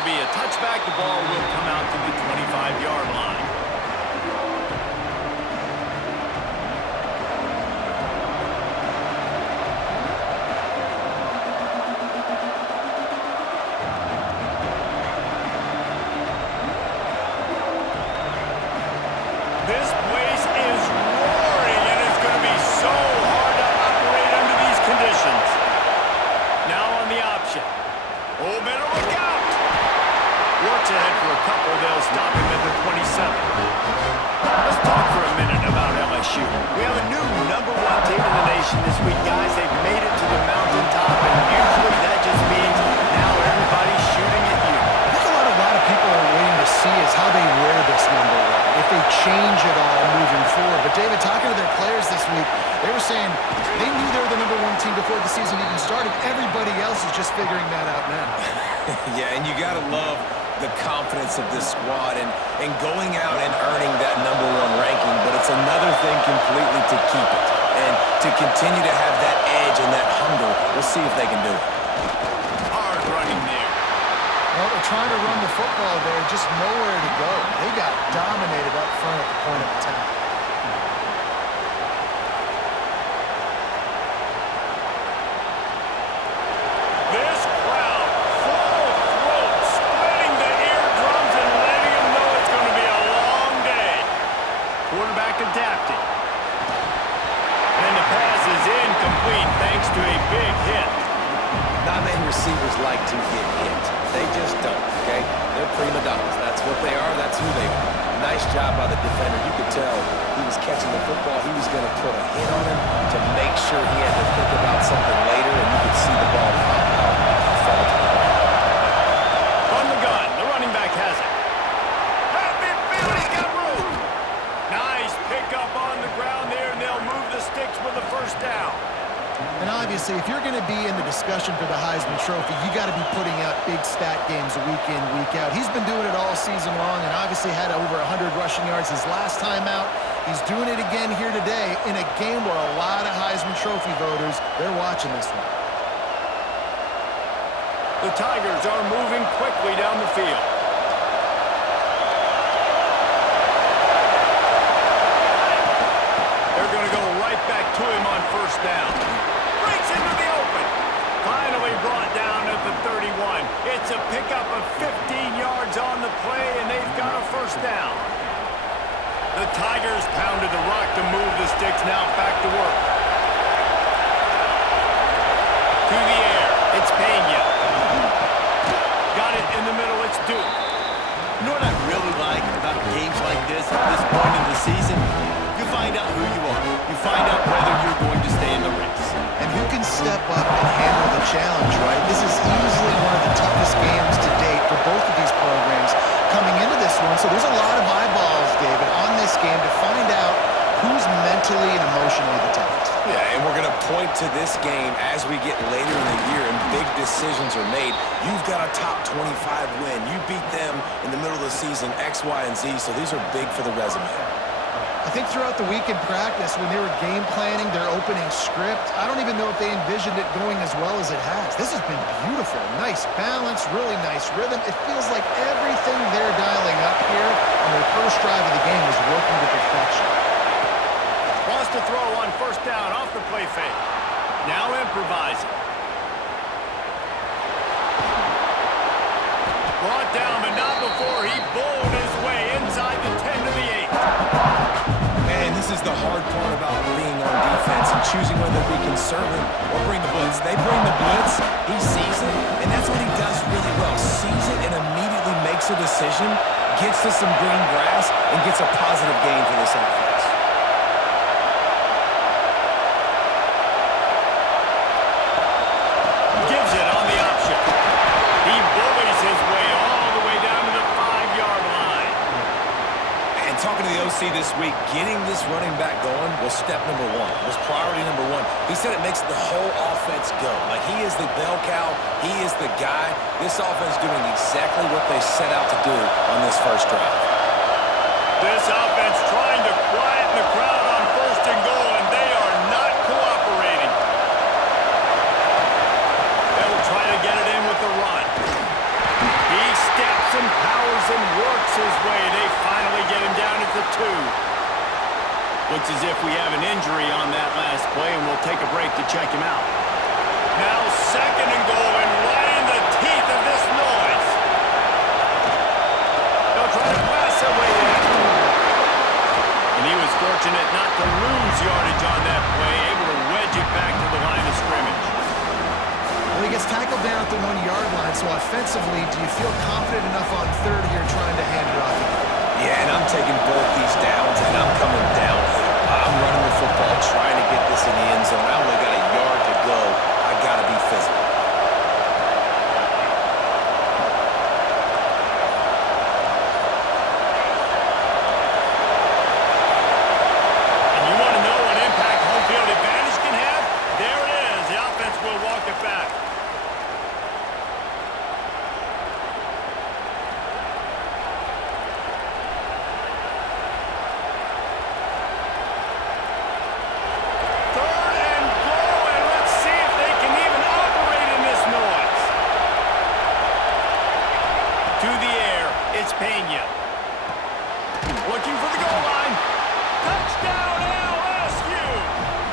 That'll be a touchback. The ball will come out to the 25-yard line. This place is roaring, and it's going to be so hard to operate under these conditions. Now on the option. Oh, better look out. Works ahead for a couple. They'll stop him at the 27. Let's talk for a minute about LSU. We have a new #1 team in the nation this week, guys. They've made it to the mountaintop, and usually that just means now everybody's shooting at you. I think a lot of people are waiting to see is how they wear this #1. If they change it all moving forward. But, David, talking to their players this week, they were saying they knew they were the #1 team before the season even started. Everybody else is just figuring that out now. Yeah, and you got to love the confidence of this squad and going out and earning that #1 ranking. But it's another thing completely to keep it and to continue to have that edge and that hunger. We'll see if they can do it. Hard running there. Well, they're trying to run the football there, just nowhere to go. They got dominated up front at the point of attack. This crowd, full throat, splitting the eardrums and letting them know it's going to be a long day. Quarterback adapting. And the pass is incomplete thanks to a big hit. Not many receivers like to get hit. They just don't, okay? They're prima donnas. That's what they are. That's who they are. Nice job by the defender. You could tell he was catching the football. He was going to put a hit on him to make sure he had to think about something later, and you could see the ball pop out and fall to the ground. From the gun, the running back has it. That midfield, he's got room. Nice pickup on the ground there, and they'll move the sticks with the first down. And obviously, if you're going to be in the discussion for the Heisman Trophy, you got to be putting out big stat games week in, week out. He's been doing it all season long and obviously had over 100 rushing yards his last time out. He's doing it again here today in a game where a lot of Heisman Trophy voters, they're watching this one. The Tigers are moving quickly down the field. They're going to go right back to him on first down. Breaks into the open. Finally brought down at the 31. It's a pickup of 15 yards on the play, and they've got a first down. The Tigers pounded the rock to move the sticks. Now back to work. To the air. It's Pena. Got it in the middle. It's Duke. You know what I really like about games like this at this point in the season? You find out who you are. You find out whether you're going to stay in the race. And who can step up and handle the challenge, right? This is easily one of the toughest games to date for both of these programs coming into this one. So there's a lot of eyeballs, David, on this game to find out who's mentally and emotionally the toughest. Yeah, and we're going to point to this game as we get later in the year and big decisions are made. You've got a top 25 win. You beat them in the middle of the season, X, Y, and Z, so these are big for the resume. I think throughout the week in practice, when they were game planning their opening script, I don't even know if they envisioned it going as well as it has. This has been beautiful. Nice balance, really nice rhythm. It feels like everything they're dialing up here on their first drive of the game is working to perfection. Wants to throw on first down off the play fake. Now improvising. Brought down, but not before he bowled his way inside the 10 to the 8. And this is the hard part about being on defense and choosing whether to be conservative or bring the blitz. They bring the blitz, he sees it, and that's what he does really well. Sees it and immediately makes a decision, gets to some green grass, and gets a positive gain for this offense. Gives it on the option. He bullies his way all the way down to the 5-yard line. And talking to the OC this week, getting this running back going was step #1. Was priority #1. He said it makes the whole offense go. Like, he is the bell cow. He is the guy. This offense doing exactly what they set out to do on this first drive. This offense trying to quieten the crowd on first and goal, and they are not cooperating. They'll try to get it in with the run. He Looks as if we have an injury on that last play, and we'll take a break to check him out. Now second and goal, and right in the teeth of this noise. They'll try to pass their way in. And he was fortunate not to lose yardage on that play, able to wedge it back to the line of scrimmage. Well, he gets tackled down at the 1-yard line, so offensively, do you feel confident enough on third here trying to hand it off? Yeah, and I'm taking both these downs, and I'm coming downhill. I'm running the football, trying to get this in the end zone. I only got a yard to go. I got to be physical. And you want to know what impact home field advantage can have? There it is. The offense will walk it back. Looking for the goal line. Touchdown, LSU!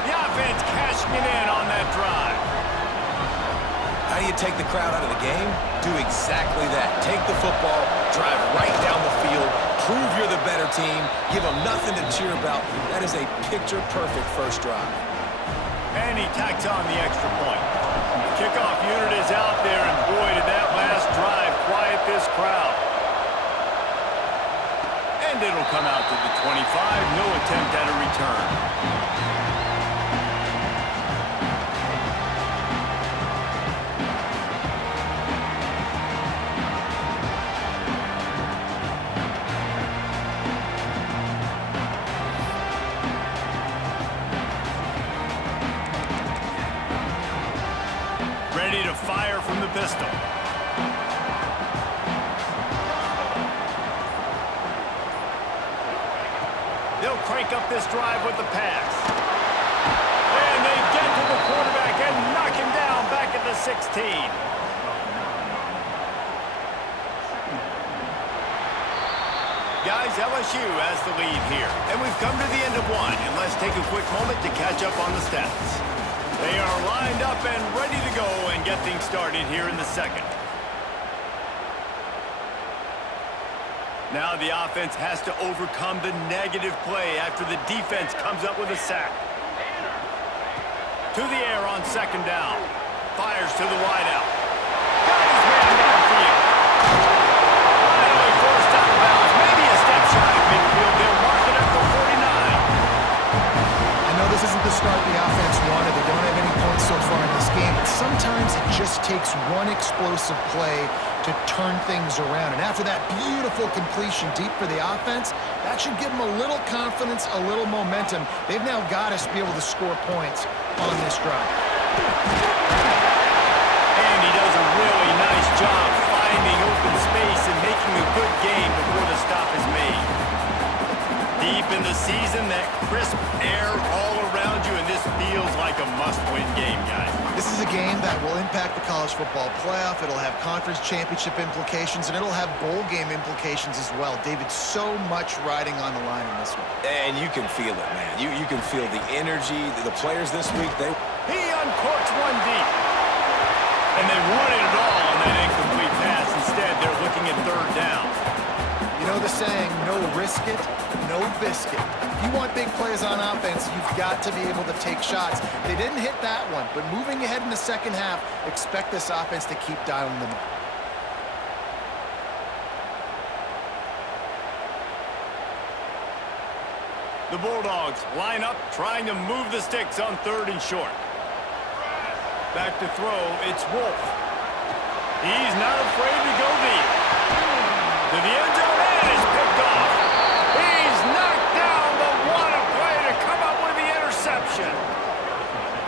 The offense cashing it in on that drive. How do you take the crowd out of the game? Do exactly that. Take the football, drive right down the field, prove you're the better team, give them nothing to cheer about. That is a picture-perfect first drive. And he tacks on the extra point. The kickoff unit is out there, and boy, did that last drive quiet this crowd. And it'll come out to the 25. No attempt at a return. Ready to fire from the pistol. They'll crank up this drive with the pass. And they get to the quarterback and knock him down back at the 16. Guys, LSU has the lead here. And we've come to the end of one. And let's take a quick moment to catch up on the stats. They are lined up and ready to go and get things started here in the second. Now the offense has to overcome the negative play after the defense comes up with a sack. To the air on second down. Fires to the wideout. Got his man downfield. Finally forced out of bounds. Maybe a step shy of midfield. They'll mark it up for 49. I know this isn't the start the offense wanted. They don't have any points so far in this game, but sometimes it just takes one explosive play to turn things around. And after that beautiful completion deep for the offense, that should give them a little confidence, a little momentum. They've now got us to be able to score points on this drive. And he does a really nice job finding open space and making a good game before the stop is made. Deep in the season, that crisp air all around you, and this feels like a must-win game, guys. This is a game that will impact the college football playoff. It'll have conference championship implications, and it'll have bowl game implications as well. David, so much riding on the line in this one. And you can feel it, man. You can feel the energy. The players this week, He uncorks one deep. And they wanted it all on that incomplete pass. Instead, they're looking at third down. You know the saying, no risk it, no biscuit. If you want big plays on offense, you've got to be able to take shots. They didn't hit that one, but moving ahead in the second half, expect this offense to keep dialing them up. The Bulldogs line up, trying to move the sticks on third and short. Back to throw, it's Wolf. He's not afraid to go deep. To the end zone, and is picked off. He's knocked down the one play to come up with the interception.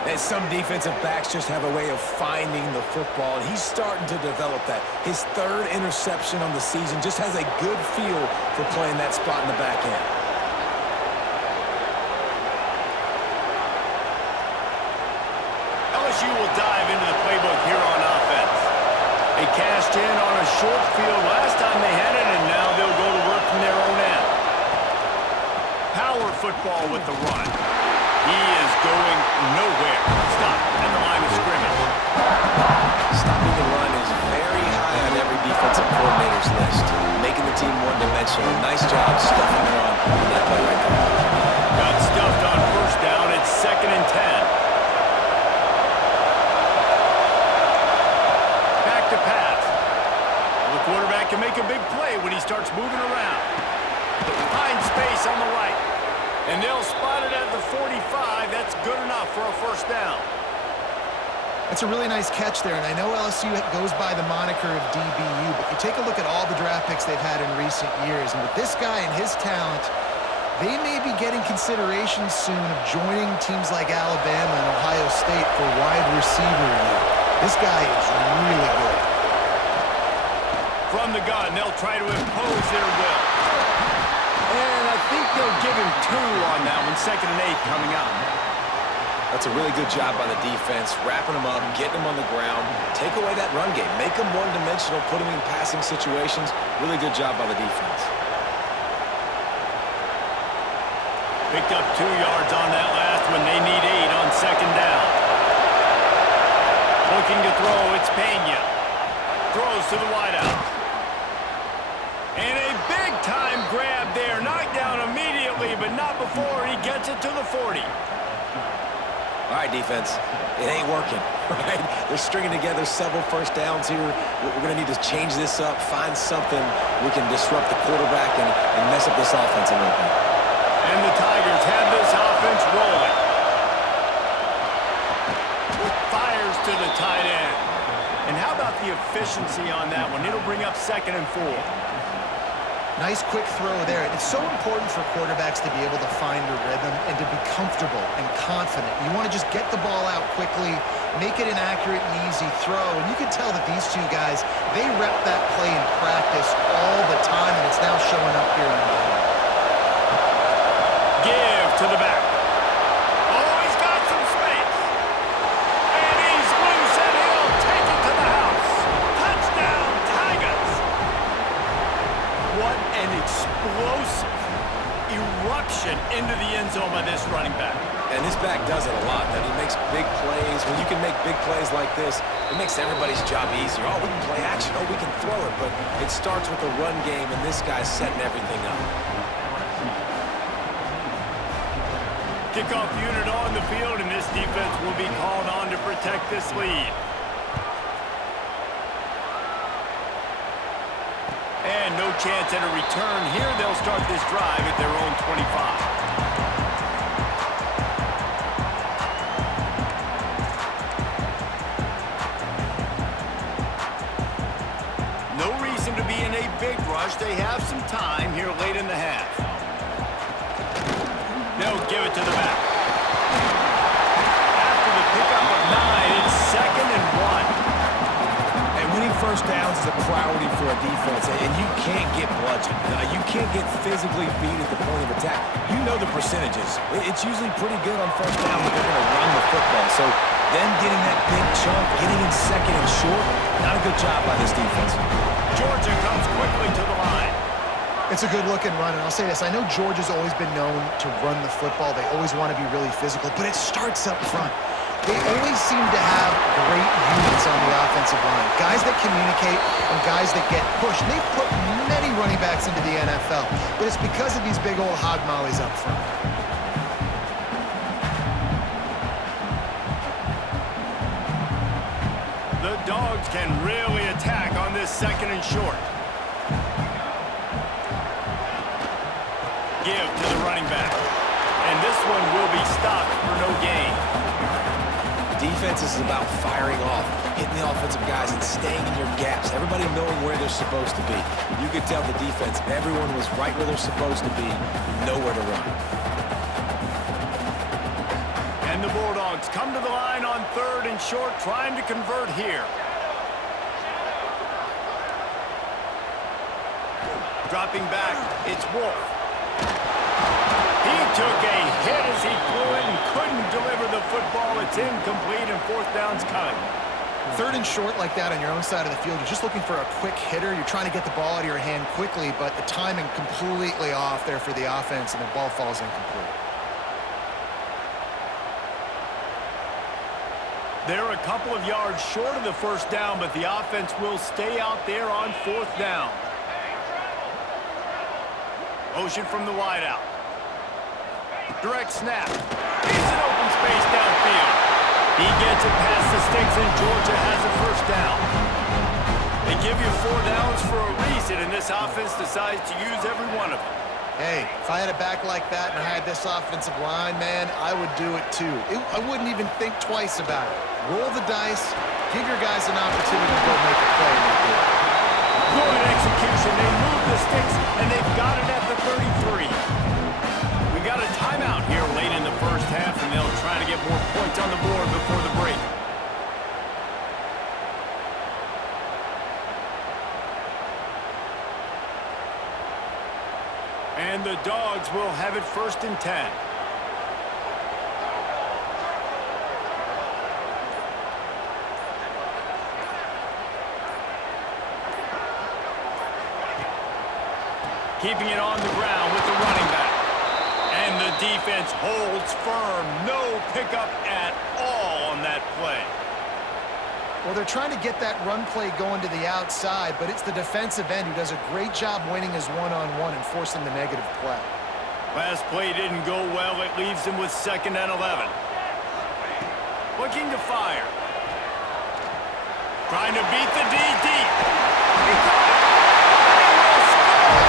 And some defensive backs just have a way of finding the football, and he's starting to develop that. His third interception on the season just has a good feel for playing that spot in the back end. LSU will dive into the playbook here on offense. They cashed in on a short field last time they had it, and now they'll go to work from their own end. Power football with the run. He is going nowhere. Stop at the line of scrimmage. Stopping the run is very high on every defensive coordinator's list. Making the team one-dimensional. Nice job stuffing the run on that play right there. Got stuffed on first down. It's 2nd and 10. Back to pass. The quarterback can make a big play when he starts moving around. Finds space on the right. And they'll spot it at the 45. That's good enough for a first down. That's a really nice catch there, and I know LSU goes by the moniker of DBU, but you take a look at all the draft picks they've had in recent years, and with this guy and his talent, they may be getting consideration soon of joining teams like Alabama and Ohio State for wide receiver. This guy is really good. From the gun, they'll try to impose their will. And I think they'll give him 2 on that one. 2nd and 8 coming up. That's a really good job by the defense, wrapping them up, getting them on the ground, take away that run game, make them one-dimensional, put them in passing situations. Really good job by the defense. Picked up 2 yards on that last one. They need 8 on 2nd down. Looking to throw, it's Pena. Throws to the wideout. And a big-time grab there. Knocked down immediately, but not before he gets it to the 40. All right, defense, it ain't working, right? They're stringing together several first downs here. We're going to need to change this up, find something we can disrupt the quarterback and mess up this offense a little bit. And the Tigers have this offense rolling. Fires to the tight end. And how about the efficiency on that one? It'll bring up 2nd and 4. Nice quick throw there. It's so important for quarterbacks to be able to find a rhythm and to be comfortable and confident. You want to just get the ball out quickly, make it an accurate and easy throw. And you can tell that these 2 guys, they rep that play in practice all the time, and it's now showing up here in the game. Give to the back. Oh, he's got some space. And he's loose, and he'll take it to the house. Touchdown, Tigers. What an explosive eruption into the end zone by this running back. And this back does it a lot, man. He makes big plays. When you can make big plays like this, it makes everybody's job easier. Oh, we can play action. Oh, we can throw it. But it starts with the run game, and this guy's setting everything up. Kickoff unit on the field, and this defense will be called on to protect this lead. And no chance at a return here. They'll start this drive at their own 25. No reason to be in a big rush. They have some time here late in the half. They'll give it to the back. After the pickup of 9, it's 2nd and 1. And winning first downs is a priority for a defense, and you can't get bludgeoned. You can't get physically beat at the point of attack. You know the percentages. It's usually pretty good on first down, but they're going to run the football. So them getting that big chunk, getting in 2nd and short, not a good job by this defense. Georgia comes quickly to the line. It's a good-looking run, and I'll say this. I know Georgia's always been known to run the football. They always want to be really physical, but it starts up front. They always seem to have great units on the offensive line. Guys that communicate and guys that get pushed. They've put many running backs into the NFL, but it's because of these big old hog mollies up front. The Dogs can really attack on this 2nd and short. Give to the running back. And this one will be stopped for no gain. Defense is about firing off, hitting the offensive guys and staying in your gaps. Everybody knowing where they're supposed to be. You could tell the defense, everyone was right where they're supposed to be, nowhere to run. And the Bulldogs come to the line on 3rd and short, trying to convert here. Dropping back, it's Wolf. He took a hit as he flew it and couldn't deliver the football. It's incomplete, and 4th down's coming. Third and short like that on your own side of the field, you're just looking for a quick hitter. You're trying to get the ball out of your hand quickly, but the timing completely off there for the offense, and the ball falls incomplete. They're a couple of yards short of the first down, but the offense will stay out there on fourth down. Motion from the wideout. Direct snap. He's in open space downfield. He gets it past the sticks, and Georgia has a first down. They give you 4 downs for a reason, and this offense decides to use every one of them. Hey, if I had a back like that and I had this offensive line, man, I would do it too. I wouldn't even think twice about it. Roll the dice, give your guys an opportunity to go make a play, and they did. Good execution. They move the sticks, and they've got it at the 33. We got a timeout here late in the first half, and they'll try to get more points on the board before the break. And the Dogs will have it 1st and 10. Keeping it on the ground with the running back. And the defense holds firm. No pickup at all on that play. Well, they're trying to get that run play going to the outside, but it's the defensive end who does a great job winning his one-on-one and forcing the negative play. Last play didn't go well. It leaves him with 2nd and 11. Looking to fire. Trying to beat the D deep. He got it. And he will score.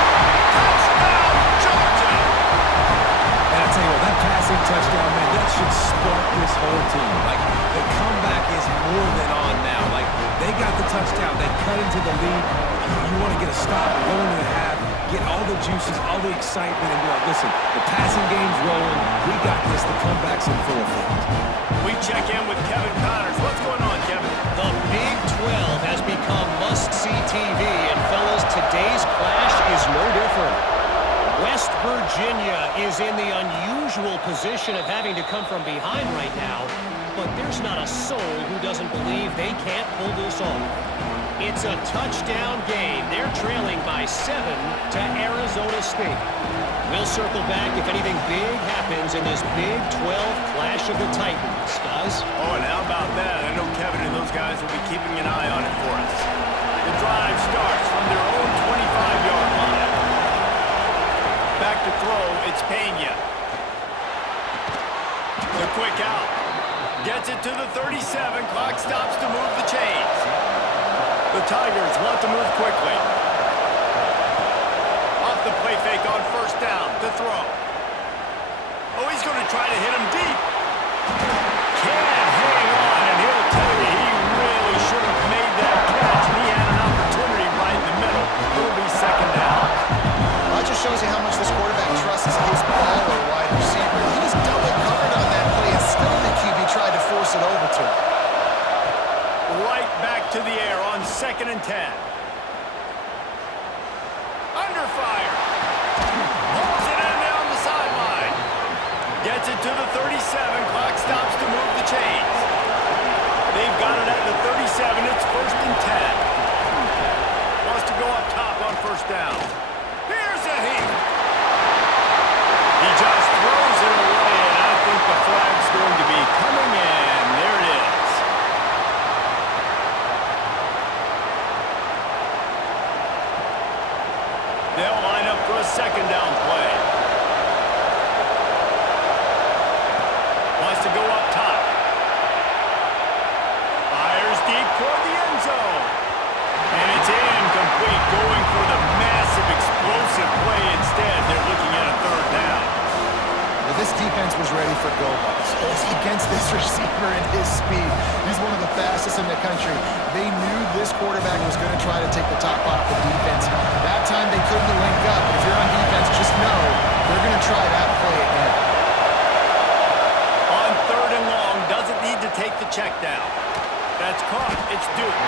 Touchdown, Georgia. And I tell you what, that passing touchdown, man, that should spark this whole team. Like, the comeback is more than on now. Like, they got the touchdown. They cut into the lead. You want to get a stop and go into the half, get all the juices, all the excitement, and be like, listen, the passing game's rolling. We got this. The comeback's in full effect. We check in with Kevin Connors. What's going on, Kevin? The Big 12 has become must-see TV, and fellas, today's clash is no different. West Virginia is in the unusual position of having to come from behind right now, but there's not a soul who doesn't believe they can't pull this off. It's a touchdown game. They're trailing by 7 to Arizona State. We'll circle back if anything big happens in this Big 12 clash of the Titans, guys. Oh, and how about that? I know Kevin and those guys will be keeping an eye on it for us. The drive starts from their own 25-yard line. Back to throw, it's Pena. The quick out. Gets it to the 37. Clock stops to move the chains. The Tigers want to move quickly. Off the play fake on 1st down to throw. Oh, he's going to try to hit him deep. Can't hang on, and he'll tell you he really should have made that catch. He had an opportunity right in the middle. It'll be 2nd down. That just shows you how much this quarterback trusts his ball or wide receiver. He was double covered on that play, and still the QB tried to force it over to him. Right back to the air on 2nd and 10. Under fire. Pulls it in down the sideline. Gets it to the 37. Clock stops to move the chains. They've got it at the 37. It's 1st and 10. Wants to go up top on 1st down. Here's a heat. He just throws it away, and I think the flag's going to be coming in. There it is. They'll line up for a 2nd down play. Wants to go up top. Fires deep toward the end zone. And it's incomplete, going for the massive explosive play instead. They're looking at a 3rd down. Well, this defense was ready for go-balls. Against this receiver and his speed, he's one of the fastest in the country. They knew this quarterback was going to try to take the top off the defense. That time they couldn't link up. If you're on defense, just know they're going to try that play again. On 3rd and long, doesn't need to take the check down. That's caught. It's Duke.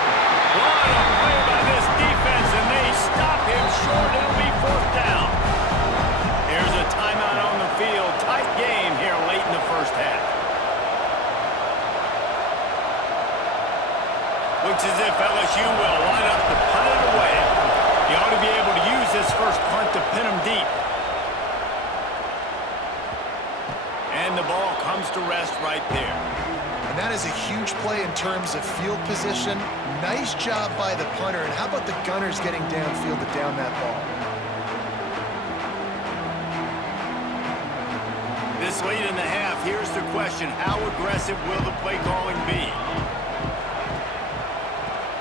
What a play by this defense, and they stop him short. It'll be 4th down. Here's a timeout on the field. Tight game here late in the first half. Looks as if LSU will line up to punt it away. He ought to be able to use this first punt to pin him deep. And the ball comes to rest right there. And that is a huge play in terms of field position. Nice job by the punter. And how about the gunners getting downfield to down that ball? This late in the half, here's the question. How aggressive will the play calling be?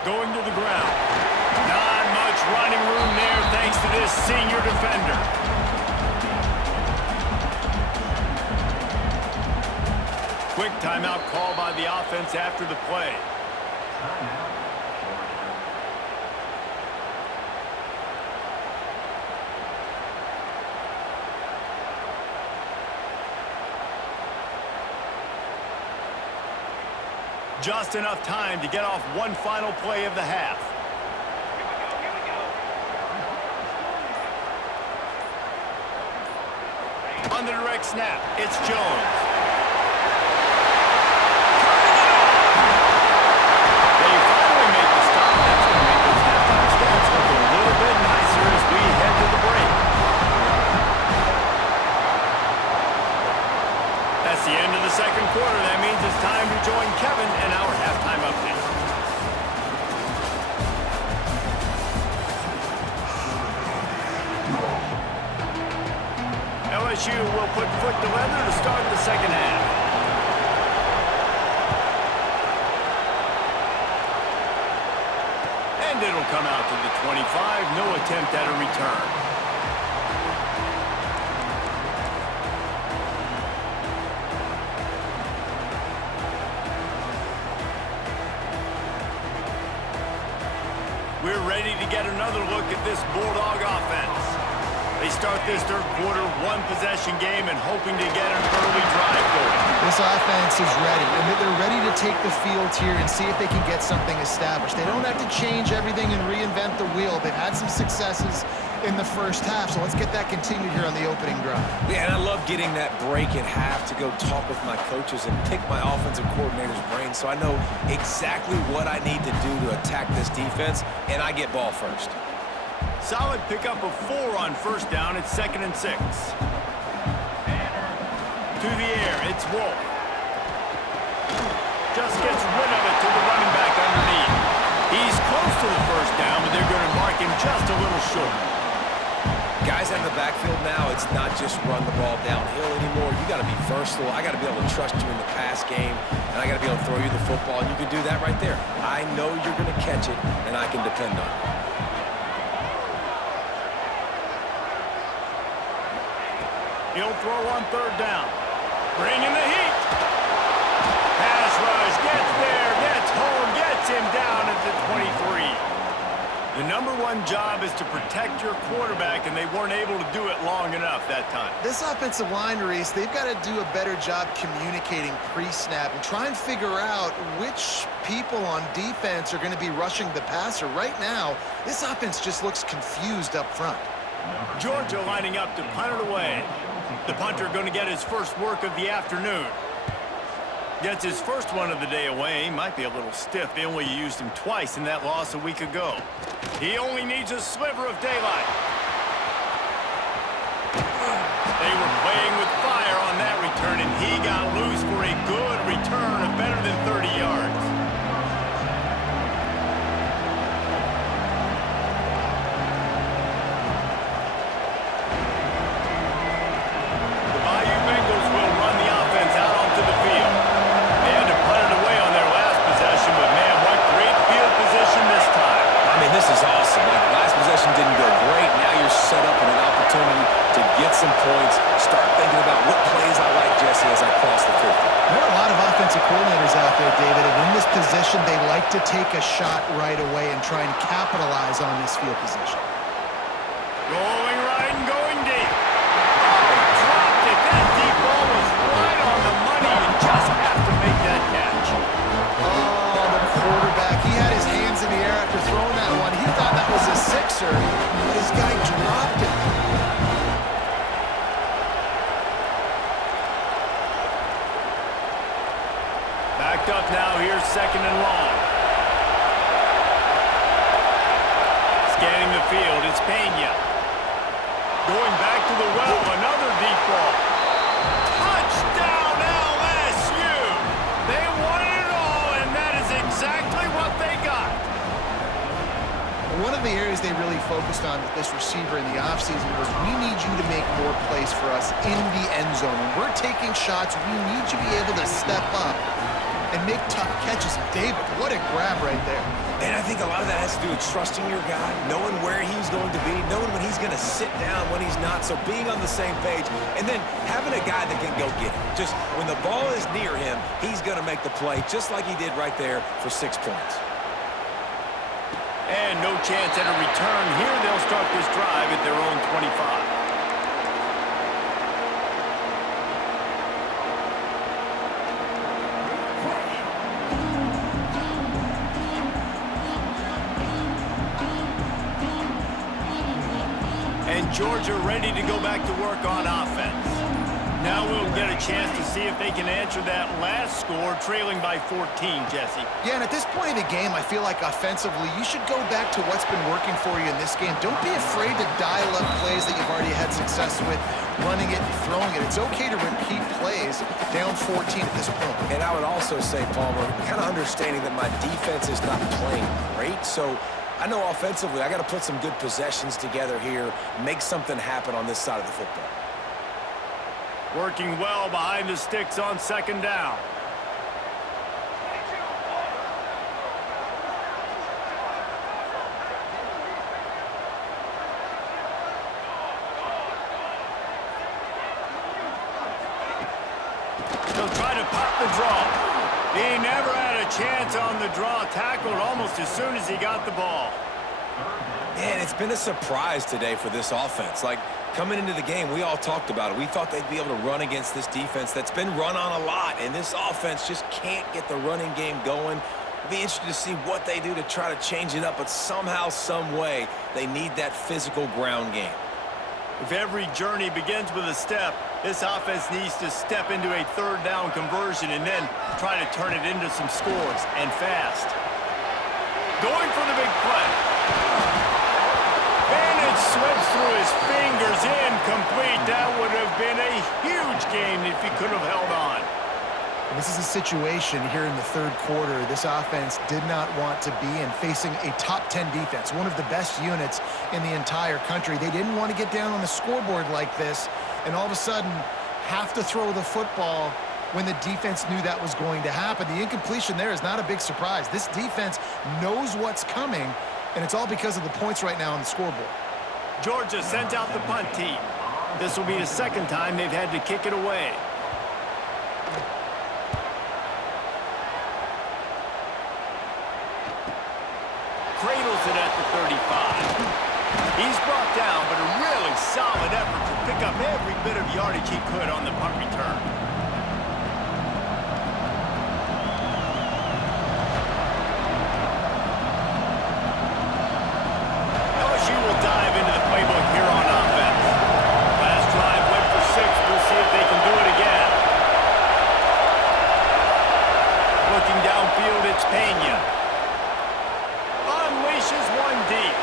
Going to the ground. Not much running room there thanks to this senior defender. Quick timeout call by the offense after the play. Just enough time to get off one final play of the half. On the direct snap, it's Jones. They finally make the stop. That's going to make those halftime stats look a little bit nicer as we head to the break. That's the end of the second quarter. That means it's time to join Kevin in our halftime update. LSU will put foot to leather to start the second half. And it'll come out to the 25. No attempt at a return. We're ready to get another look at this Bulldog offense. They start this third quarter one-possession game and hoping to get an early drive going. This offense is ready, and they're ready to take the field here and see if they can get something established. They don't have to change everything and reinvent the wheel. They've had some successes in the first half, so let's get that continued here on the opening drive. Yeah, and I love getting that break at half to go talk with my coaches and pick my offensive coordinator's brain so I know exactly what I need to do to attack this defense, and I get ball first. Solid pickup of 4 on first down. It's 2nd and 6. To the air, it's Wolf. Just gets rid of it to the running back underneath. He's close to the first down, but they're going to mark him just a little short. Guys in the backfield now, it's not just run the ball downhill anymore. You got to be versatile. I got to be able to trust you in the pass game, and I got to be able to throw you the football, and you can do that right there. I know you're going to catch it, and I can depend on it. He'll throw on third down. Bringing the heat. Pass rush, gets there, gets home, gets him down at the 23. The number one job is to protect your quarterback, and they weren't able to do it long enough that time. This offensive line, Reese, they've got to do a better job communicating pre-snap and try and figure out which people on defense are going to be rushing the passer. Right now, this offense just looks confused up front. Georgia lining up to punt it away. The punter going to get his first work of the afternoon. Gets his first one of the day away. He might be a little stiff. They only used him twice in that loss a week ago. He only needs a sliver of daylight. They were playing with fire on that return, and he got loose for a good return of better than 30 yards. Some points, start thinking about what plays I like, Jesse, as I cross the 50. There are a lot of offensive coordinators out there, David, and in this position, they like to take a shot right away and try and capitalize on this field position. Going right and going deep. Oh, dropped it. That deep ball was right on the money. You just have to make that catch. Oh, the quarterback, he had his hands in the air after throwing that one. He thought that was a sixer, but his guy dropped it. Backed up now, here's 2nd and long. it's Pena. Going back to the well, another deep ball. Touchdown, LSU! They wanted it all, and that is exactly what they got. One of the areas they really focused on with this receiver in the offseason was we need you to make more plays for us in the end zone. When we're taking shots, we need you to be able to step up and make tough catches. And David, what a grab right there. And I think a lot of that has to do with trusting your guy, knowing where he's going to be, knowing when he's going to sit down, when he's not, so being on the same page, and then having a guy that can go get it. Just when the ball is near him, he's going to make the play, just like he did right there for 6 points. And no chance at a return here. They'll start this drive at their own 25. And Georgia ready to go back to work on offense. Now we'll get a chance to see if they can answer that last score, trailing by 14, Jesse. Yeah, and at this point in the game, I feel like offensively, you should go back to what's been working for you in this game. Don't be afraid to dial up plays that you've already had success with, running it and throwing it. It's okay to repeat plays down 14 at this point. And I would also say, Palmer, kind of understanding that my defense is not playing great, so I know offensively I got to put some good possessions together here, make something happen on this side of the football. Working well behind the sticks on second down. He'll try to pop the draw. He never had a chance on the draw. Tackled almost as soon as he got the ball. Man, it's been a surprise today for this offense. Like, coming into the game, we all talked about it. We thought they'd be able to run against this defense that's been run on a lot, and this offense just can't get the running game going. It'll be interesting to see what they do to try to change it up, but somehow, some way, they need that physical ground game. If every journey begins with a step, this offense needs to step into a third down conversion and then try to turn it into some scores, and fast. Going for the big play. And it slips through his fingers, incomplete. That would have been a huge gain if he could have held on. And this is a situation here in the third quarter this offense did not want to be in, facing a top 10 defense, one of the best units in the entire country. They didn't want to get down on the scoreboard like this and all of a sudden have to throw the football when the defense knew that was going to happen. The incompletion there is not a big surprise. This defense knows what's coming, and it's all because of the points right now on the scoreboard. Georgia sent out the punt team. This will be the second time they've had to kick it away. Cradles it at the 35. He's brought down, but a really solid effort to pick up every bit of yardage he could on the punt return. LSU will dive into the playbook here on offense. Last drive went for 6. We'll see if they can do it again. Looking downfield, it's Pena. Unleashes one deep.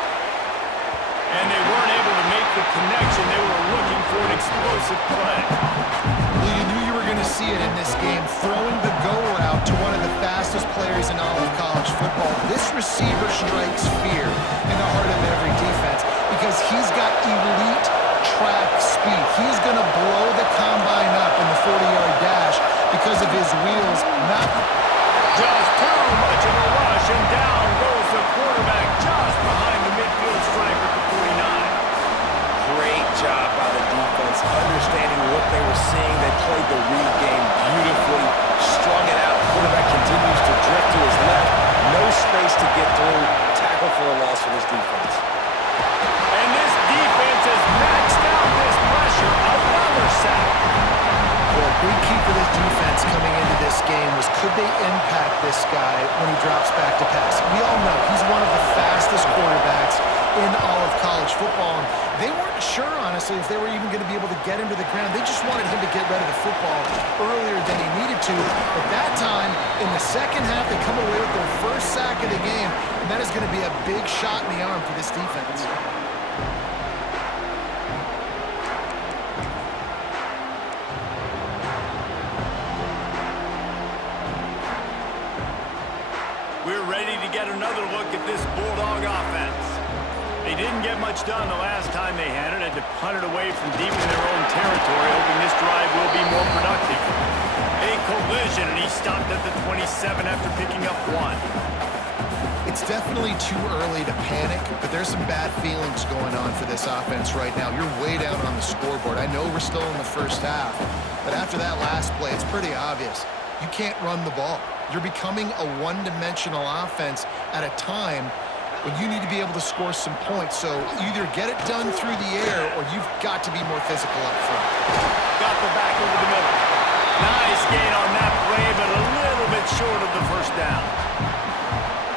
And they weren't able to make the connection. They were looking for an explosive play. Well, you knew you were going to see it in this game, throwing the go route to one of the fastest players in all of college football. This receiver strikes fear in the heart of every defense because he's got elite track speed. He's going to blow the combine up in the 40-yard dash because of his wheels. Not just too much of a rush, and down goes the quarterback just behind the midfield stripe at the 49. Great job by the defense, understanding what they were seeing. They played the read game beautifully, strung it out. Quarterback continues to drift to his left. No space to get through. Tackle for a loss for this defense. And this defense has maxed out this pressure. Another sack. Well, a big key for this defense coming into this game was could they impact this guy when he drops back to pass? We all know he's one of the fastest quarterbacks in all of college football. They weren't sure, honestly, if they were even going to be able to get him to the ground. They just wanted him to get rid of the football earlier than he needed to. But that time, in the second half, they come away with their first sack of the game, and that is going to be a big shot in the arm for this defense. We're ready to get another look at this Bulldog offense. They didn't get much done the last time they had it. Had to punt it away from deep in their own territory, hoping this drive will be more productive. A collision, and he stopped at the 27 after picking up 1. It's definitely too early to panic, but there's some bad feelings going on for this offense right now. You're way down on the scoreboard. I know we're still in the first half, but after that last play, it's pretty obvious. You can't run the ball. You're becoming a one-dimensional offense at a time when you need to be able to score some points. So either get it done through the air or you've got to be more physical up front. Got the back over the middle. Nice gain on that play, but a little bit short of the first down.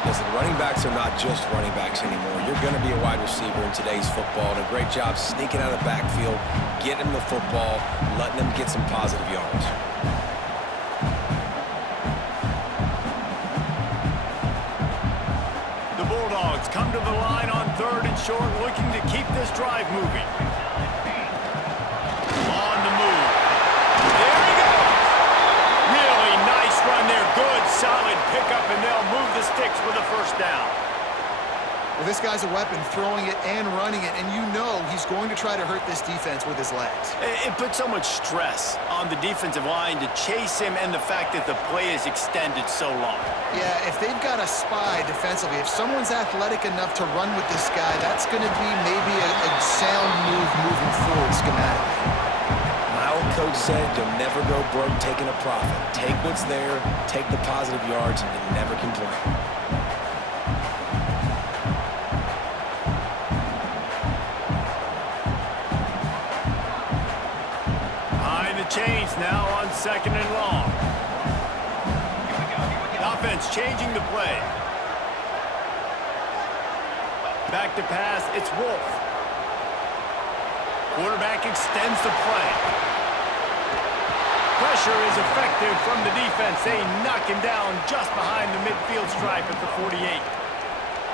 Listen, running backs are not just running backs anymore. You're going to be a wide receiver in today's football, and a great job sneaking out of the backfield, getting them the football, letting them get some positive yards. The Bulldogs come to the line on 3rd and short, looking to keep this drive moving. On the move. There he goes. Really nice run there. Good, solid pickup, and they'll move the sticks with a first down. Well, this guy's a weapon, throwing it and running it, and you know he's going to try to hurt this defense with his legs. It puts so much stress on the defensive line to chase him, and the fact that the play is extended so long. Yeah, if they've got a spy defensively, if someone's athletic enough to run with this guy, that's going to be maybe a sound move moving forward schematically. My old coach said you'll never go broke taking a profit. Take what's there, take the positive yards, and never complain. Chains now on 2nd and long. Offense changing the play. Back to pass, it's Wolf. Quarterback extends the play. Pressure is effective from the defense. They knock him down just behind the midfield stripe at the 48.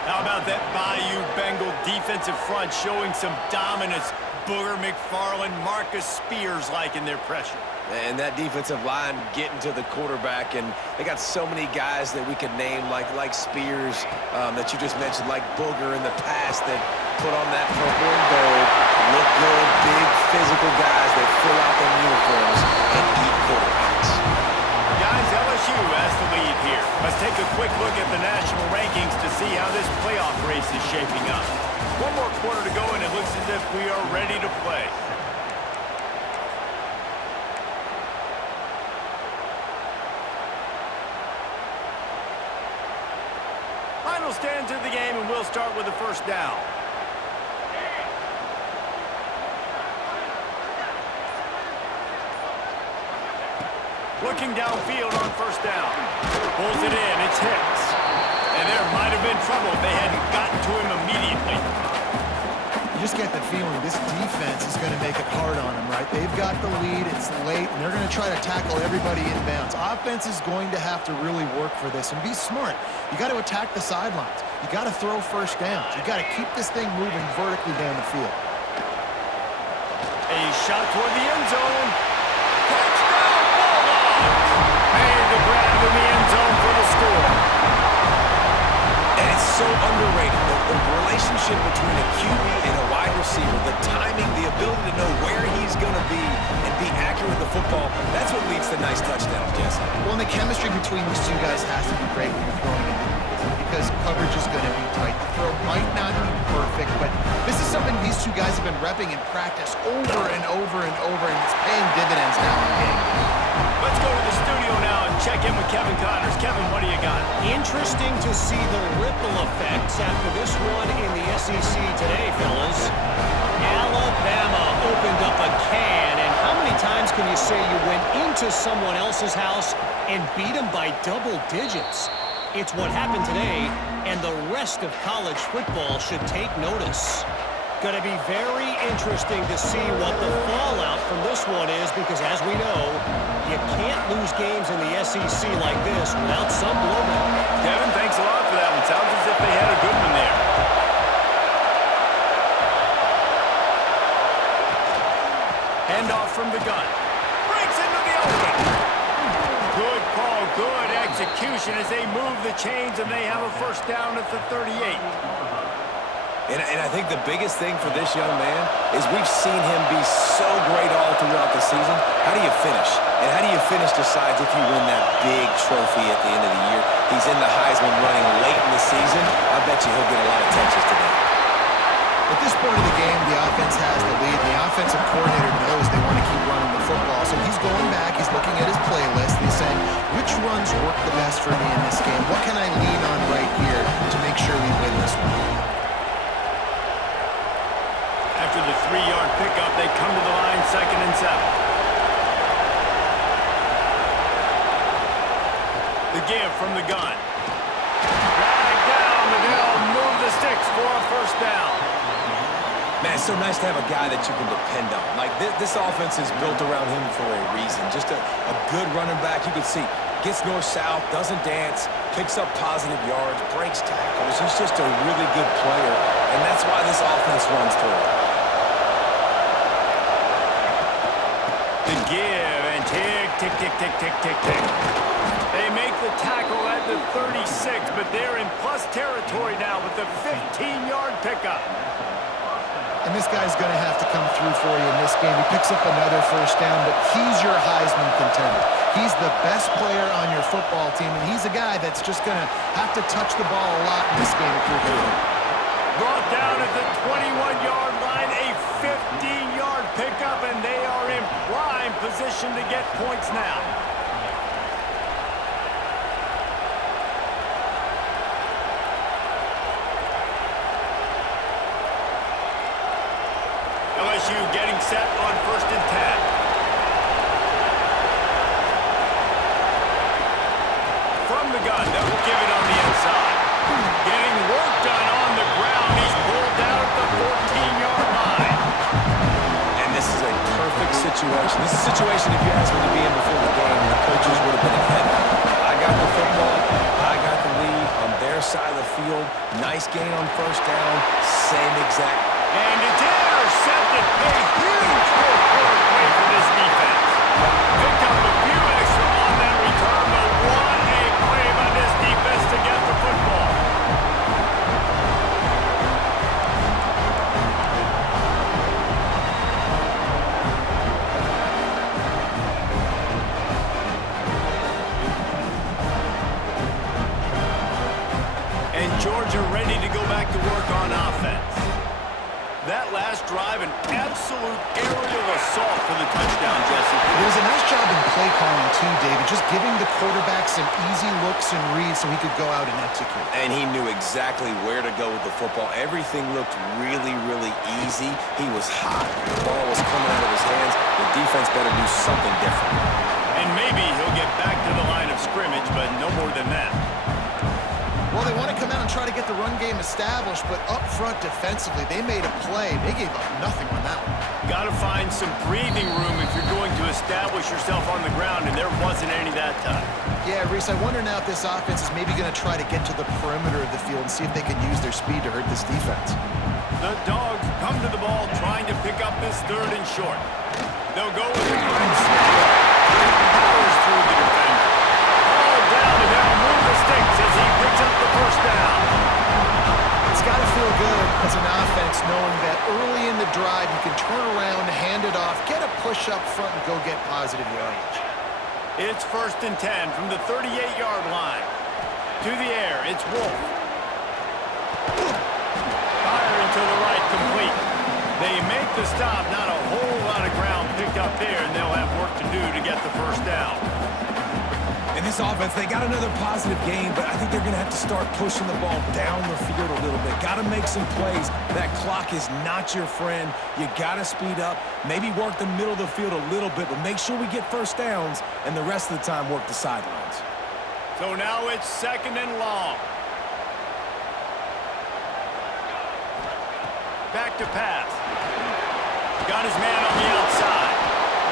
How about that Bayou Bengal defensive front showing some dominance? Booger McFarland, Marcus Spears liking their pressure. And that defensive line getting to the quarterback, and they got so many guys that we could name like Spears that you just mentioned, like Booger in the past that put on that purple and gold, look good, big physical guys that fill out their uniforms and eat quarterbacks. Guys, LSU has the lead here. Let's take a quick look at the national rankings to see how this playoff race is shaping up. One more quarter to go, and it looks as if we are ready to play. Final stands of the game, and we'll start with the first down. Looking downfield on first down. Pulls it in. It's Hicks. And there might have been trouble if they hadn't gotten to him immediately. You just get the feeling this defense is going to make it hard on them, right? They've got the lead, it's late, and they're going to try to tackle everybody inbounds. Offense is going to have to really work for this and be smart. You got to attack the sidelines. You got to throw first downs. You got to keep this thing moving vertically down the field. A shot toward the end zone. Touchdown, Bulldogs! Made the grab in the end zone for the score. And it's so underrated, the relationship between a QB and a wide receiver, the timing, the ability to know where he's going to be and be accurate with the football, that's what leads to nice touchdowns, Jesse. Well, and the chemistry between these two guys has to be great when you're throwing it because coverage is going to be tight. The throw might not be perfect, but this is something these two guys have been repping in practice over and over and over, and it's paying dividends now in game. Let's go to the studio now and check in with Kevin Connors. Kevin, what do you got? Interesting to see the ripple effects after this one in the SEC today, fellas. Alabama opened up a can, and how many times can you say you went into someone else's house and beat them by double digits? It's what happened today, and the rest of college football should take notice. Going to be very interesting to see what the fallout from this one is because, as we know, you can't lose games in the SEC like this without some blowback. Kevin, thanks a lot for that one. Sounds as if they had a good one there. execution as they move the chains and they have a first down at the 38. And I think the biggest thing for this young man is we've seen him be so great all throughout the season. How do you finish? And how do you finish decides if you win that big trophy at the end of the year. He's in the Heisman running late in the season. I bet you he'll get a lot of touches today. At this point of the game, the offense has the lead. The offensive coordinator knows they want to keep running the football. So he's going back. He's looking at his playlist. He's saying, which runs work the best for me in this game? What can I lean on right here to make sure we win this one? After the 3-yard pickup, they come to the line, 2nd and 7. The give from the gun. Drag down, and they'll move the sticks for a first down. Man, it's so nice to have a guy that you can depend on. Like, this offense is built around him for a reason. Just a good running back. You can see, gets north-south, doesn't dance, picks up positive yards, breaks tackles. He's just a really good player, and that's why this offense runs through it. The give, and tick, tick, tick, tick, tick, tick, tick. They make the tackle at the 36, but they're in plus territory now with the 15-yard pickup. And this guy's going to have to come through for you in this game. He picks up another first down, but he's your Heisman contender. He's the best player on your football team, and he's a guy that's just going to have to touch the ball a lot in this game if you're going to win. Brought down at the 21-yard line, a 15-yard pickup, and they are in prime position to get points now. LSU getting set on 1st and 10. From the gun, they'll give it on the inside. Getting work done on the ground. He's pulled down at the 14-yard line. And this is a perfect situation. This is a situation, if you asked me to be in before the game, the coaches would have been in heaven. I got the football. I got the lead on their side of the field. Nice gain on first down. Same exact. And it's intercepted. A huge fourth-quarter play for this defense. Pick up a few extra on that return, but what a play by this defense to get the football. And Georgia ready to go back to work on offense. That last drive, an absolute aerial assault for the touchdown, Jesse. It was a nice job in play calling too, David, just giving the quarterback some easy looks and reads so he could go out and execute. And he knew exactly where to go with the football. Everything looked really, really easy. He was hot. The ball was coming out of his hands. The defense better do something different. And maybe he'll get back to the line of scrimmage, but no more than that. Well, they want to come out and try to get the run game established, but up front defensively, they made a play. They gave up nothing on that one. Got to find some breathing room if you're going to establish yourself on the ground, and there wasn't any that time. Yeah, Reese, I wonder now if this offense is maybe going to try to get to the perimeter of the field and see if they can use their speed to hurt this defense. The Dogs come to the ball trying to pick up this 3rd and short. They'll go with the quick snap. Powers through the defender. All down, and they'll move the sticks as he picks up the first down. It's got to feel good as an offense knowing that early in the drive you can turn around, hand it off, get a push up front, and go get positive yardage. It's 1st and 10 from the 38-yard line. To the air, it's Wolf. Fire into the right, complete. They make the stop, not a whole lot of ground picked up there, and they'll have work to do to get the first down. In this offense, they got another positive game, but I think they're going to have to start pushing the ball down the field a little bit. Got to make some plays. That clock is not your friend. You got to speed up, maybe work the middle of the field a little bit, but make sure we get first downs, and the rest of the time work the sidelines. So now it's 2nd and long. Back to pass. Got his man on the outside.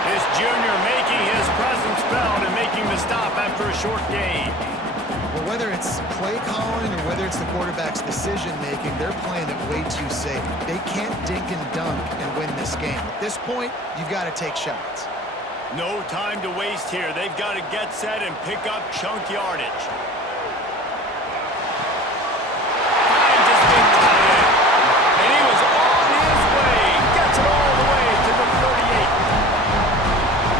This junior making his presence felt and making the stop after a short gain. Well, whether it's play calling or whether it's the quarterback's decision-making, they're playing it way too safe. They can't dink and dunk and win this game. At this point, you've got to take shots. No time to waste here. They've got to get set and pick up chunk yardage. Finds his big tight end. And he was on his way. Gets it all the way to the 38.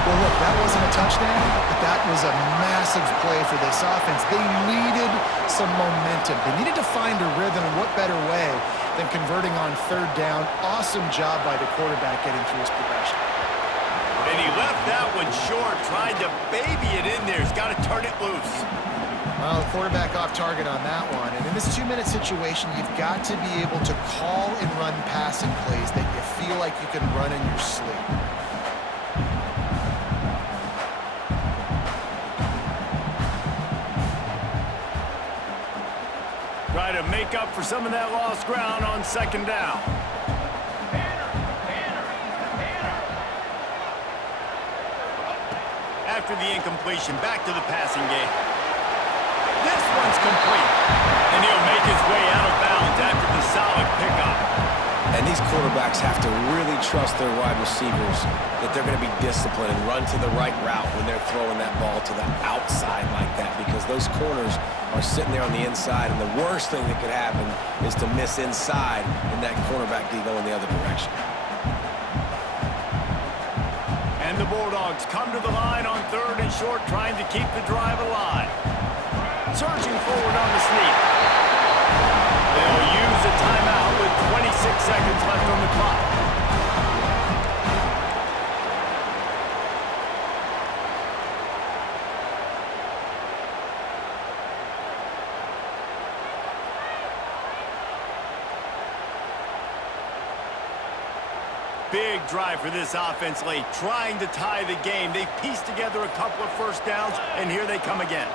Well, look, that wasn't a touchdown, but that was a massive play for this offense. They needed some momentum. They needed to find a rhythm, and what better way than converting on third down. Awesome job by the quarterback getting through his progression. And he left that one short, tried to baby it in there. He's got to turn it loose. Well, the quarterback off target on that one. And in this 2-minute situation, you've got to be able to call and run passing plays that you feel like you can run in your sleep. Try to make up for some of that lost ground on second down. After the incompletion, back to the passing game. This one's complete. And he'll make his way out of bounds after the solid pickup. And these quarterbacks have to really trust their wide receivers that they're going to be disciplined and run to the right route when they're throwing that ball to the outside like that, because those corners are sitting there on the inside, and the worst thing that could happen is to miss inside and that cornerback be going the other direction. And the Bulldogs come to the line on third and short, trying to keep the drive alive. Surging forward on the sneak. They'll use a timeout with 26 seconds left on the clock. Big drive for this offense late, trying to tie the game. They've pieced together a couple of first downs, and here they come again.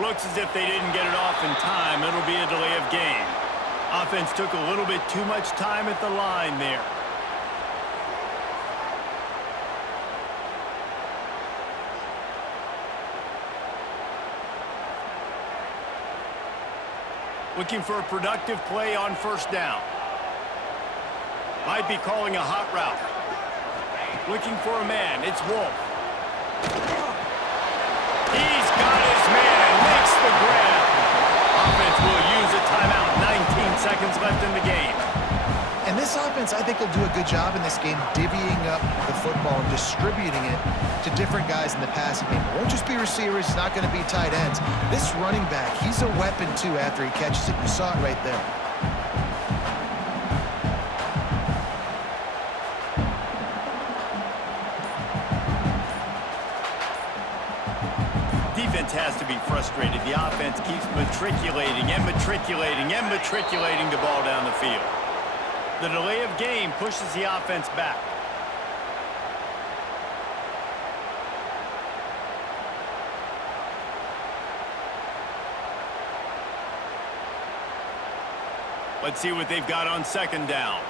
Looks as if they didn't get it off in time. It'll be a delay of game. Offense took a little bit too much time at the line there. Looking for a productive play on first down. Might be calling a hot route. Looking for a man. It's Wolf. He's got his man. Makes the grab. Offense will use a timeout. 19 seconds left in the game. And this offense, I think, will do a good job in this game divvying up the football and distributing it to different guys in the passing game. It won't just be receivers. It's not going to be tight ends. This running back, he's a weapon, too, after he catches it. You saw it right there. Defense has to be frustrated. The offense keeps matriculating and matriculating and matriculating the ball down the field. The delay of game pushes the offense back. Let's see what they've got on second down.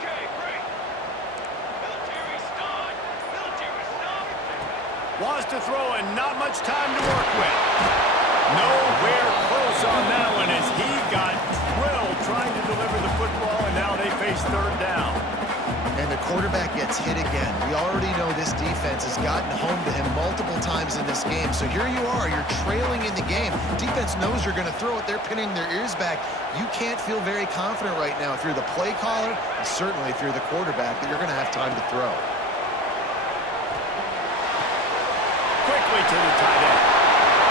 Okay, break. Military start. Military start. Wants to throw and not much time to work with. Nowhere close on that one as he got drilled trying to deliver the football, and now they face third down. And the quarterback gets hit again. We already know this defense has gotten home to him multiple times in this game. So here you are, you're trailing in the game. Defense knows you're going to throw it. They're pinning their ears back. You can't feel very confident right now if you're the play caller, and certainly if you're the quarterback, that you're going to have time to throw. Quickly to the tight end.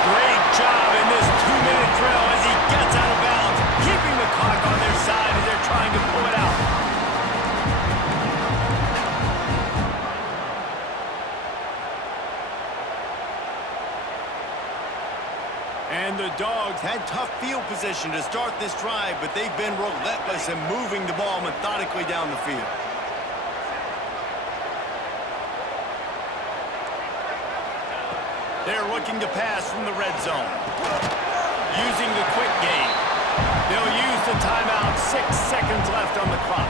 Great job in this 2-minute drill as he gets out of bounds, keeping the clock on their side as they're trying to pull it out. And the Dogs had tough field position to start this drive, but they've been relentless in moving the ball methodically down the field. They're looking to pass from the red zone. Using the quick game. They'll use the timeout. 6 seconds left on the clock.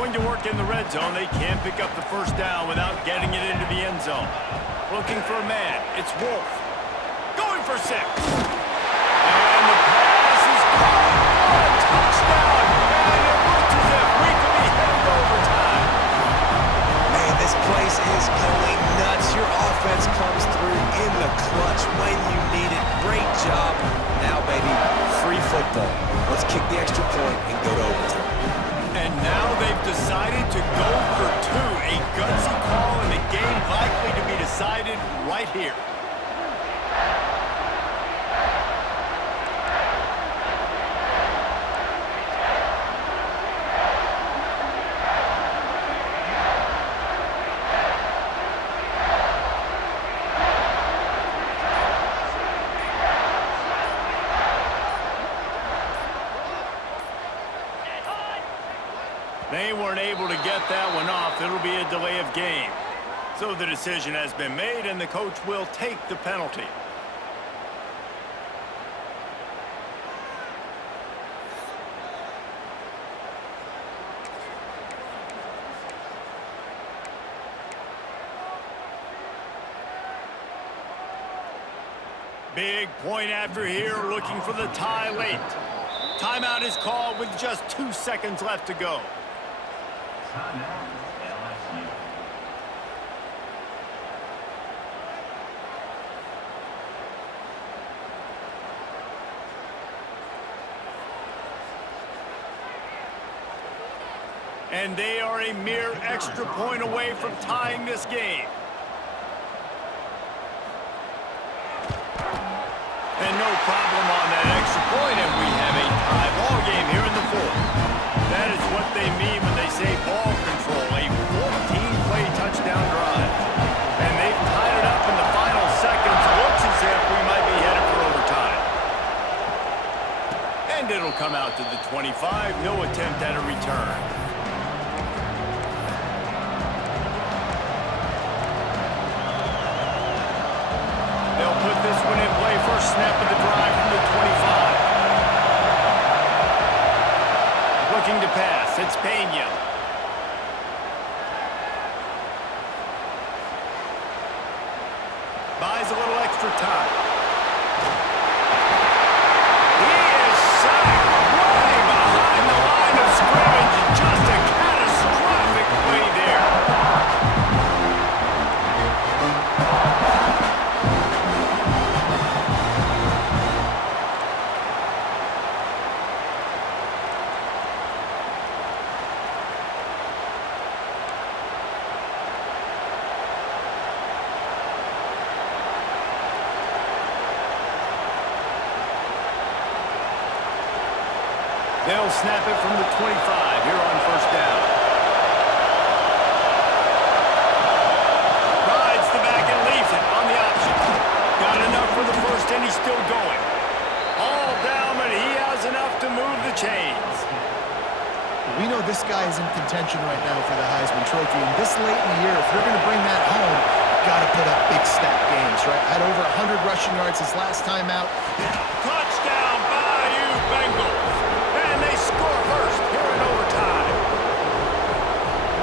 Going to work in the red zone. They can't pick up the first down without getting it into the end zone. Looking for a man. It's Wolf. Going for 6. And the pass is caught for a touchdown. And it looks as if we could be headed to overtime. Man, this place is going nuts. Your offense comes through in the clutch when you need it. Great job. Now, baby, free football. Let's kick the extra point and go to overtime. And now they've decided to go for 2. A gutsy call, and the game likely to be decided right here. They weren't able to get that one off. It'll be a delay of game. So the decision has been made, and the coach will take the penalty. Big point after here, looking for the tie late. Timeout is called with just 2 seconds left to go. LSU. And they are a mere extra point away from tying this game. And no problem on that extra point, and we have a tie ball game here in the 4th. That is what they mean when they say ball control, a 14-play touchdown drive. And they've tied it up in the final seconds. Looks as if we might be headed for overtime. And it'll come out to the 25. No attempt at a return. They'll put this one in play. First snap of the drive from the 25. Looking to pass. It's Pena. Buys a little extra time. He is sacked way behind the line of scrimmage. Just a catastrophic play there. They'll snap it from the 25 here on first down. Rides the back and leaves it on the option. Got enough for the first, and he's still going. All down, but he has enough to move the chains. We know this guy is in contention right now for the Heisman Trophy, and this late in the year, if you're going to bring that home, got to put up big stat games, right? Had over 100 rushing yards his last time out. Touchdown, Bayou Bengals. And they score first here in overtime.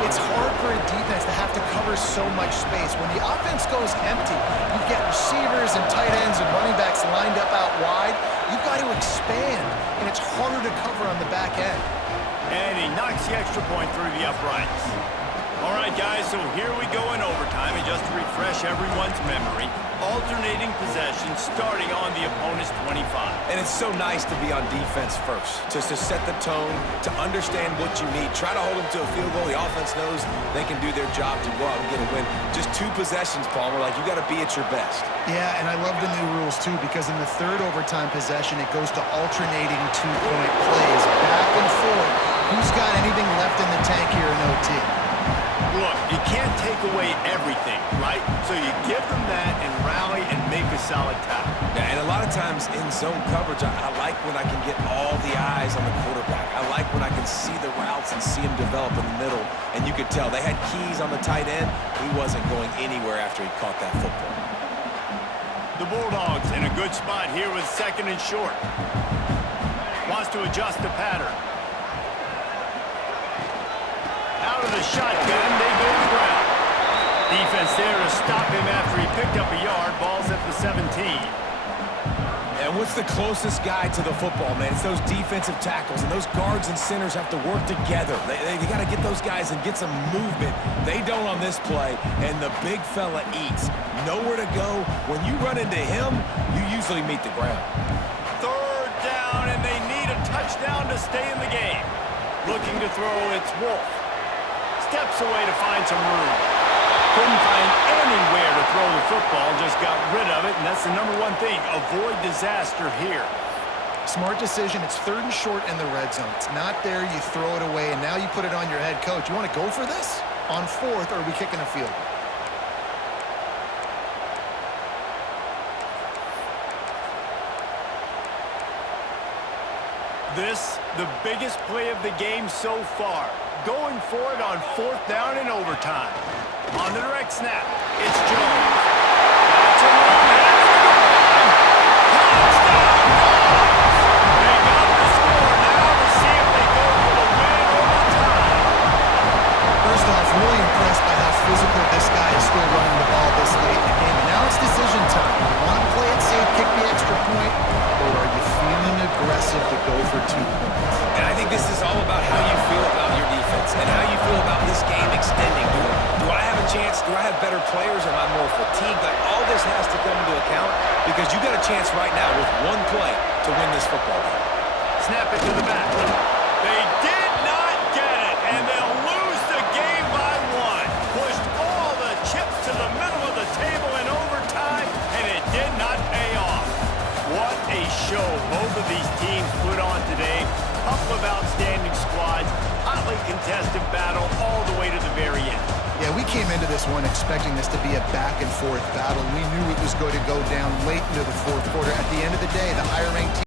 It's hard for a defense to have to cover so much space. When the offense goes empty, you get receivers and tight ends and running backs lined up out wide. You've got to expand, and it's harder to cover on the back end. And he knocks the extra point through the uprights. All right, guys, so here we go in overtime. And just to refresh everyone's memory, alternating possession starting on the opponent's 25. And it's so nice to be on defense first, just to set the tone, to understand what you need. Try to hold them to a field goal. The offense knows they can do their job to go out and get a win. Just 2 possessions, Palmer. Like, you got to be at your best. Yeah, and I love the new rules, too, because in the 3rd overtime possession, it goes to alternating 2-point plays, back and forth. Who's got anything left in the tank here in OT? Look, you can't take away everything, right? So you give them that and rally and make a solid tackle. Yeah, and a lot of times in zone coverage, I like when I can get all the eyes on the quarterback. I like when I can see the routes and see him develop in the middle. And you could tell they had keys on the tight end. He wasn't going anywhere after he caught that football. The Bulldogs in a good spot here with 2nd and short. Wants to adjust the pattern. picked up a yard. Ball's at the 17. And what's the closest guy to the football, man? It's those defensive tackles, and those guards and centers have to work together. They got to get those guys and get some movement. They don't on this play, and the big fella eats. Nowhere to go. When you run into him, you usually meet the ground. Third down, and they need a touchdown to stay in the game. Looking to throw, it's Wolf. Steps away to find some room. Couldn't find anywhere to throw the football, just got rid of it, and that's the number one thing. Avoid disaster here. Smart decision. It's 3rd and short in the red zone. It's not there. You throw it away, and now you put it on your head coach. You want to go for this? On 4th, or are we kicking a field goal? This, the biggest play of the game so far. Going for it on 4th down in overtime. On the direct snap, it's Jones. That's a run. Touchdown, Dogs! They got the score. Now to see if they go for the win or the tie. First off, really impressed by how physical this guy is still running the ball this late in the game. And now it's decision time. You want to play it safe, kick the extra point, or are you feeling aggressive to go for 2 points? And I think this is all about how you feel about your defense and how you feel about this game extending. Do I have a chance? Do I have better players? Am I more fatigued? Like, all this has to come into account because you got a chance right now with one play to win this football game. Snap it to the back. They did not get it, and they'll lose the game by 1. Pushed all the chips to the middle of the table in overtime, and it did not pay off. What a show both of these teams put on today. Couple of outstanding squads, hotly contested battle all the way to the very end. Yeah, we came into this one expecting this to be a back-and-forth battle. We knew it was going to go down late into the 4th quarter. At the end of the day, the higher-ranked team